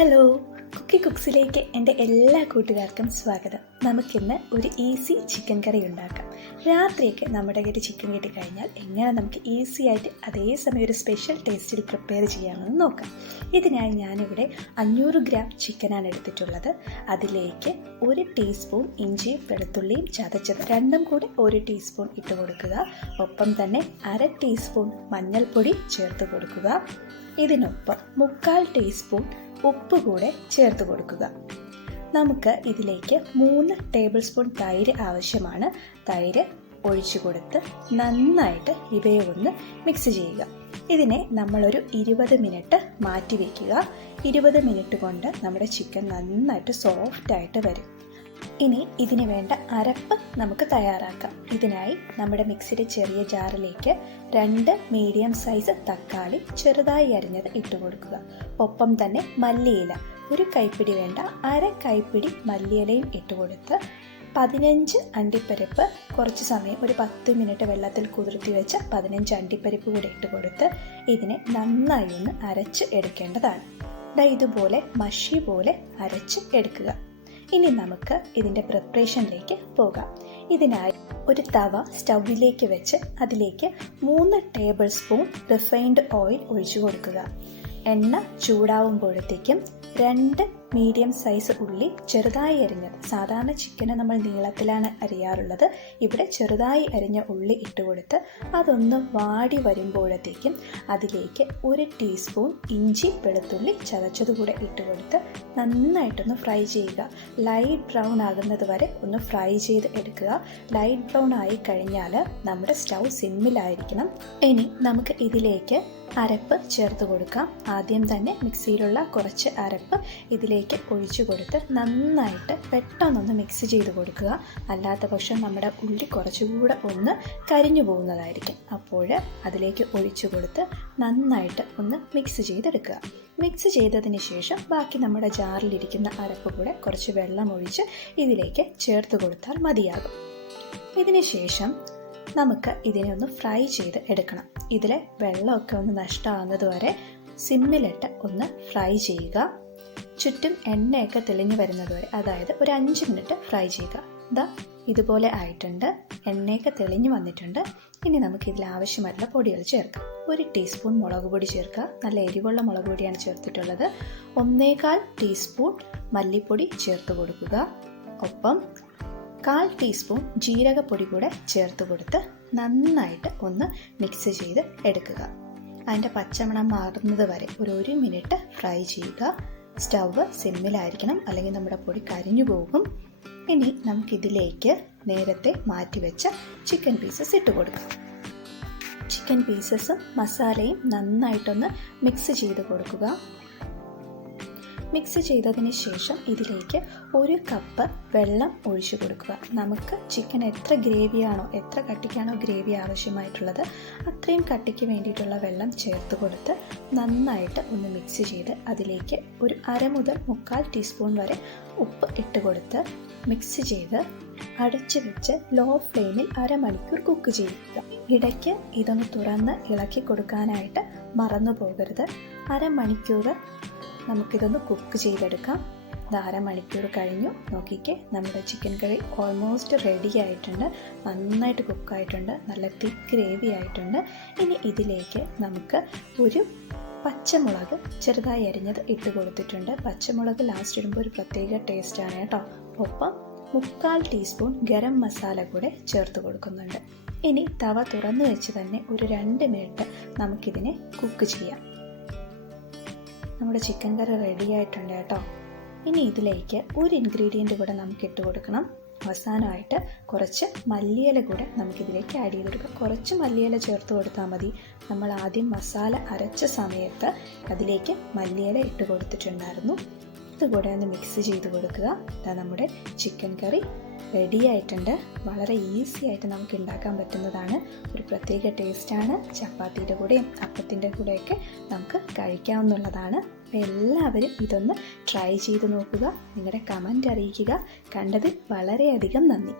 Hello, Kuki കുക്സിലേക്ക് എൻ്റെ എല്ലാ കൂട്ടുകാർക്കും സ്വാഗതം. നമുക്കിന്ന് ഒരു ഈസി ചിക്കൻ കറി ഉണ്ടാക്കാം. രാത്രിയൊക്കെ നമ്മുടെ കയ്യിൽ ചിക്കൻ കിട്ടിക്കഴിഞ്ഞാൽ എങ്ങനെ നമുക്ക് ഈസി ആയിട്ട് അതേസമയം ഒരു സ്പെഷ്യൽ ടേസ്റ്റിൽ പ്രിപ്പയർ ചെയ്യാമെന്ന് നോക്കാം. ഇതിനായി ഞാനിവിടെ 500 ഗ്രാം ചിക്കനാണ് എടുത്തിട്ടുള്ളത്. അതിലേക്ക് 1 ടീസ്പൂൺ ഇഞ്ചിയും വെളുത്തുള്ളിയും ചതച്ചത് രണ്ടും കൂടെ 1 ടീസ്പൂൺ ഇട്ട് കൊടുക്കുക. ഒപ്പം തന്നെ 1/2 ടീസ്പൂൺ മഞ്ഞൾപ്പൊടി ചേർത്ത് കൊടുക്കുക. ഇതിനൊപ്പം 1/4 ടീസ്പൂൺ ഉപ്പ് കൂടെ ചേർത്ത് കൊടുക്കുക. നമുക്ക് ഇതിലേക്ക് 3 ടേബിൾ സ്പൂൺ തൈര് ആവശ്യമാണ്. തൈര് ഒഴിച്ചു കൊടുത്ത് നന്നായിട്ട് ഇവയെ ഒന്ന് മിക്സ് ചെയ്യുക. ഇതിനെ നമ്മളൊരു 20 മിനിറ്റ് മാറ്റി വയ്ക്കുക. 20 മിനിറ്റ് കൊണ്ട് നമ്മുടെ ചിക്കൻ നന്നായിട്ട് സോഫ്റ്റായിട്ട് വരും. ഇനി ഇതിന് വേണ്ട അരപ്പ് നമുക്ക് തയ്യാറാക്കാം. ഇതിനായി നമ്മുടെ മിക്സിയുടെ ചെറിയ ജാറിലേക്ക് 2 മീഡിയം സൈസ് തക്കാളി ചെറുതായി അരിഞ്ഞത് ഇട്ട് കൊടുക്കുക. ഒപ്പം തന്നെ മല്ലിയില 1 കൈപ്പിടി വേണ്ട 1/2 കൈപ്പിടി മല്ലിയിലയും ഇട്ട് കൊടുത്ത് 15 അണ്ടിപ്പരിപ്പ് കുറച്ച് സമയം ഒരു 10 മിനിറ്റ് വെള്ളത്തിൽ കുതിർത്തി വെച്ച 15 അണ്ടിപ്പരിപ്പ് കൂടെ ഇട്ട് കൊടുത്ത് ഇതിനെ നന്നായി ഒന്ന് അരച്ച് എടുക്കേണ്ടതാണ്. ഇതുപോലെ മഷി പോലെ അരച്ച് എടുക്കുക. ഇനി നമുക്ക് ഇതിൻ്റെ പ്രിപ്പറേഷനിലേക്ക് പോകാം. ഇതിനായി ഒരു തവ സ്റ്റൗവിലേക്ക് വെച്ച് അതിലേക്ക് 3 ടേബിൾ സ്പൂൺ റിഫൈൻഡ് ഓയിൽ ഒഴിച്ചു കൊടുക്കുക. എണ്ണ ചൂടാവുമ്പോഴത്തേക്കും 2 മീഡിയം സൈസ് ഉള്ളി ചെറുതായി അരിഞ്ഞത്, സാധാരണ ചിക്കന് നമ്മൾ നീളത്തിലാണ് അരിയാറുള്ളത്, ഇവിടെ ചെറുതായി അരിഞ്ഞ ഉള്ളി ഇട്ട് കൊടുത്ത് അതൊന്ന് വാടി വരുമ്പോഴത്തേക്കും അതിലേക്ക് 1 ടീസ്പൂൺ ഇഞ്ചി വെളുത്തുള്ളി ചതച്ചതുകൂടെ ഇട്ട് കൊടുത്ത് നന്നായിട്ടൊന്ന് ഫ്രൈ ചെയ്യുക. ലൈറ്റ് ബ്രൗൺ ആകുന്നത് വരെ ഒന്ന് ഫ്രൈ ചെയ്ത് എടുക്കുക. ലൈറ്റ് ബ്രൗൺ ആയി കഴിഞ്ഞാൽ നമ്മുടെ സ്റ്റൗ സിമ്മിലായിരിക്കണം. ഇനി നമുക്ക് ഇതിലേക്ക് അരപ്പ് ചേർത്ത് കൊടുക്കാം. ആദ്യം തന്നെ മിക്സിയിലുള്ള കുറച്ച് അരപ്പ് ഇതിലേക്ക് ഒഴിച്ചു കൊടുത്ത് നന്നായിട്ട് പെട്ടെന്നൊന്ന് മിക്സ് ചെയ്ത് കൊടുക്കുക. അല്ലാത്ത പക്ഷം നമ്മുടെ ഉള്ളി കുറച്ചുകൂടെ ഒന്ന് കരിഞ്ഞു പോകുന്നതായിരിക്കും. അപ്പോൾ അതിലേക്ക് ഒഴിച്ചു കൊടുത്ത് നന്നായിട്ട് ഒന്ന് മിക്സ് ചെയ്തെടുക്കുക. മിക്സ് ചെയ്തതിന് ശേഷം ബാക്കി നമ്മുടെ ജാറിലിരിക്കുന്ന അരപ്പ് കൂടെ കുറച്ച് വെള്ളം ഒഴിച്ച് ഇതിലേക്ക് ചേർത്ത് കൊടുത്താൽ മതിയാകും. ഇതിന് ശേഷം നമുക്ക് ഇതിനെ ഒന്ന് ഫ്രൈ ചെയ്ത് എടുക്കണം. ഇതിലെ വെള്ളമൊക്കെ ഒന്ന് നഷ്ടമാകുന്നത് വരെ സിമ്മിലിട്ട് ഒന്ന് ഫ്രൈ ചെയ്യുക. ചുറ്റും എണ്ണയൊക്കെ തെളിഞ്ഞു വരുന്നത് വരെ, അതായത് ഒരു 5 മിനിറ്റ് ഫ്രൈ ചെയ്യുക. ഇതുപോലെ ആയിട്ടുണ്ട്, എണ്ണയൊക്കെ തെളിഞ്ഞു വന്നിട്ടുണ്ട്. ഇനി നമുക്ക് ഇതിൽ ആവശ്യമായിട്ടുള്ള പൊടികൾ ചേർക്കാം. 1 ടീസ്പൂൺ മുളക് പൊടി ചേർക്കുക. നല്ല എരിവുള്ള മുളക് പൊടിയാണ് ചേർത്തിട്ടുള്ളത്. 1/4 ടീസ്പൂൺ മല്ലിപ്പൊടി ചേർത്ത് കൊടുക്കുക. ഒപ്പം 1/4 ടീസ്പൂൺ ജീരകപ്പൊടി കൂടെ ചേർത്ത് കൊടുത്ത് നന്നായിട്ട് ഒന്ന് മിക്സ് ചെയ്ത് എടുക്കുക. അതിൻ്റെ പച്ചമണം മാറുന്നത് വരെ ഒരു 1 മിനിറ്റ് ഫ്രൈ ചെയ്യുക. സ്റ്റൗവ് സിമ്മിലായിരിക്കണം, അല്ലെങ്കിൽ നമ്മുടെ പൊടി കരിഞ്ഞു പോകും. ഇനി നമുക്കിതിലേക്ക് നേരത്തെ മാറ്റിവെച്ച ചിക്കൻ പീസസ് ഇട്ട് കൊടുക്കാം. ചിക്കൻ പീസസും മസാലയും നന്നായിട്ടൊന്ന് മിക്സ് ചെയ്ത് കൊടുക്കുക. മിക്സ് ചെയ്തതിന് ശേഷം ഇതിലേക്ക് 1 കപ്പ് വെള്ളം ഒഴിച്ചു കൊടുക്കുക. നമുക്ക് ചിക്കൻ എത്ര ഗ്രേവിയാണോ, എത്ര കട്ടിക്കാണോ ഗ്രേവി ആവശ്യമായിട്ടുള്ളത് അത്രയും കട്ടിക്ക് വേണ്ടിയിട്ടുള്ള വെള്ളം ചേർത്ത് കൊടുത്ത് നന്നായിട്ട് ഒന്ന് മിക്സ് ചെയ്ത് അതിലേക്ക് ഒരു 1/2 മുതൽ 1/4 ടീസ്പൂൺ വരെ ഉപ്പ് ഇട്ട് കൊടുത്ത് മിക്സ് ചെയ്ത് അടച്ചു വെച്ച് ലോ ഫ്ലെയിമിൽ 1/2 മണിക്കൂർ കുക്ക് ചെയ്യുക. ഇടയ്ക്ക് ഇതൊന്ന് തുറന്ന് ഇളക്കി കൊടുക്കാനായിട്ട് മറന്നു പോകരുത്. 1/2 മണിക്കൂർ നമുക്കിതൊന്ന് കുക്ക് ചെയ്തെടുക്കാം. 1/2 മണിക്കൂർ കഴിഞ്ഞു. നോക്കിക്കേ, നമ്മുടെ ചിക്കൻ കറി ഓൾമോസ്റ്റ് റെഡി ആയിട്ടുണ്ട്. നന്നായിട്ട് കുക്കായിട്ടുണ്ട്, നല്ല തിക്ക് ഗ്രേവി ആയിട്ടുണ്ട്. ഇനി ഇതിലേക്ക് നമുക്ക് ഒരു പച്ചമുളക് ചെറുതായി അരിഞ്ഞത് ഇട്ട് കൊടുത്തിട്ടുണ്ട്. പച്ചമുളക് ലാസ്റ്റ് ഇടുമ്പോൾ ഒരു പ്രത്യേക ടേസ്റ്റാണ് കേട്ടോ. ഒപ്പം 1/4 ടീസ്പൂൺ ഗരം മസാല കൂടെ ചേർത്ത് കൊടുക്കുന്നുണ്ട്. ഇനി തവ തുറന്നു വെച്ച് തന്നെ ഒരു 2 മിനിറ്റ് നമുക്കിതിനെ കുക്ക് ചെയ്യാം. നമ്മുടെ ചിക്കൻ കറി റെഡി ആയിട്ടുണ്ട് കേട്ടോ. ഇനി ഇതിലേക്ക് ഒരു ഇൻഗ്രീഡിയൻറ്റ് കൂടെ നമുക്ക് ഇട്ട് കൊടുക്കണം. അവസാനമായിട്ട് കുറച്ച് മല്ലിയില കൂടെ നമുക്കിതിലേക്ക് ആഡ് ചെയ്ത് കൊടുക്കാം. കുറച്ച് മല്ലിയില ചേർത്ത് കൊടുത്താൽ മതി. നമ്മൾ ആദ്യം മസാല അരച്ച സമയത്ത് അതിലേക്ക് മല്ലിയില ഇട്ട് കൊടുത്തിട്ടുണ്ടായിരുന്നു. ഇതുകൂടെ ഒന്ന് മിക്സ് ചെയ്ത് കൊടുക്കുക. നമ്മുടെ ചിക്കൻ കറി റെഡി ആയിട്ടുണ്ട്. വളരെ ഈസി ആയിട്ട് നമുക്ക് ഉണ്ടാക്കാൻ പറ്റുന്നതാണ്. ഒരു പ്രത്യേക ടേസ്റ്റാണ്. ചപ്പാത്തിയുടെ കൂടെയും അപ്പത്തിൻ്റെ കൂടെയൊക്കെ നമുക്ക് കഴിക്കാവുന്നതാണ്. എല്ലാവരും ഇതൊന്ന് ട്രൈ ചെയ്ത് നോക്കുക. നിങ്ങളുടെ കമൻറ്റ് അറിയിക്കുക. കണ്ടതിൽ വളരെയധികം നന്ദി.